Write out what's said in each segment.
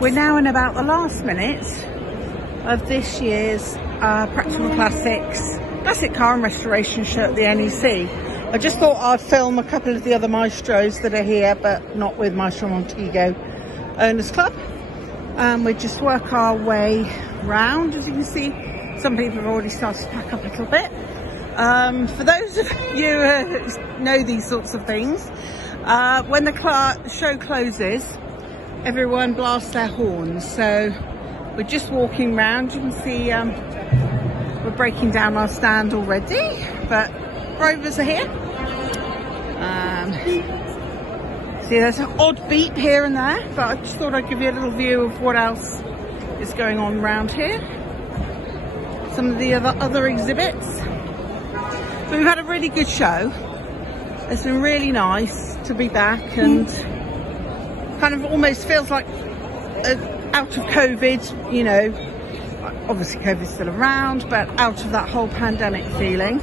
We're now in about the last minute of this year's Practical Classics Classic Car and Restoration show at the NEC. I just thought I'd film a couple of the other maestros that are here, but not with Maestro Montego Owners Club. We just work our way round. As you can see, some people have already started to pack up a little bit. For those of you who know these sorts of things, when the show closes, everyone blasts their horns. So we're just walking round. You can see we're breaking down our stand already, but Rovers are here. See, there's an odd beep here and there, but I just thought I'd give you a little view of what else is going on around here. Some of the other exhibits. But we've had a really good show. It's been really nice to be back, and kind of almost feels like out of COVID, you know. Obviously COVID's still around, but out of that whole pandemic feeling.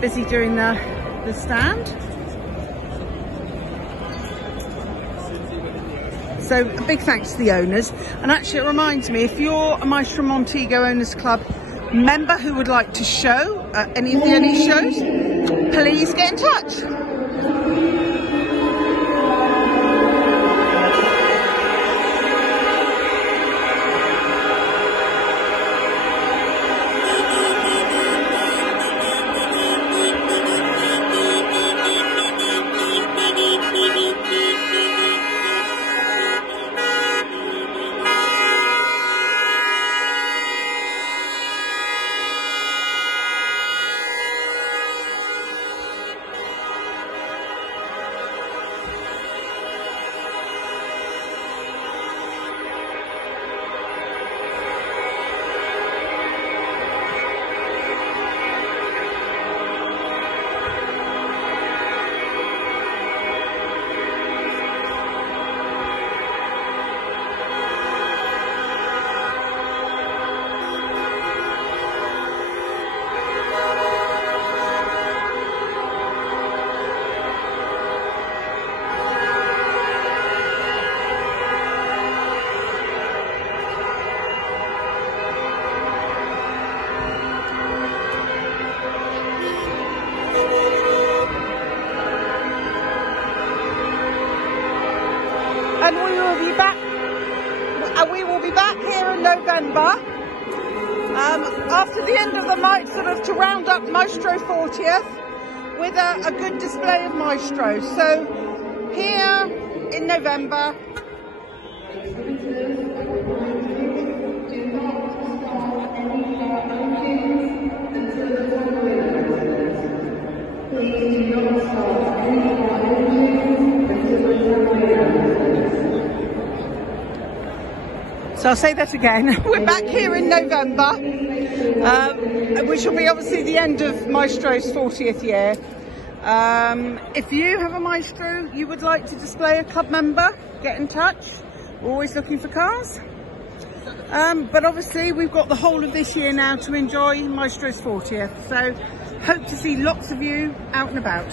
Busy doing the stand. So a big thanks to the owners. And actually it reminds me, if you're a Maestro Montego Owners Club member who would like to show at any of the NEC shows, please get in touch. And we will be back here in November, after the end of the sort of to round up Maestro 40th with a good display of Maestros. So here in November. So I'll say that again. We're back here in November, which will be obviously the end of Maestro's 40th year. If you have a Maestro you would like to display a club member, get in touch. We're always looking for cars. But obviously we've got the whole of this year now to enjoy Maestro's 40th. So hope to see lots of you out and about.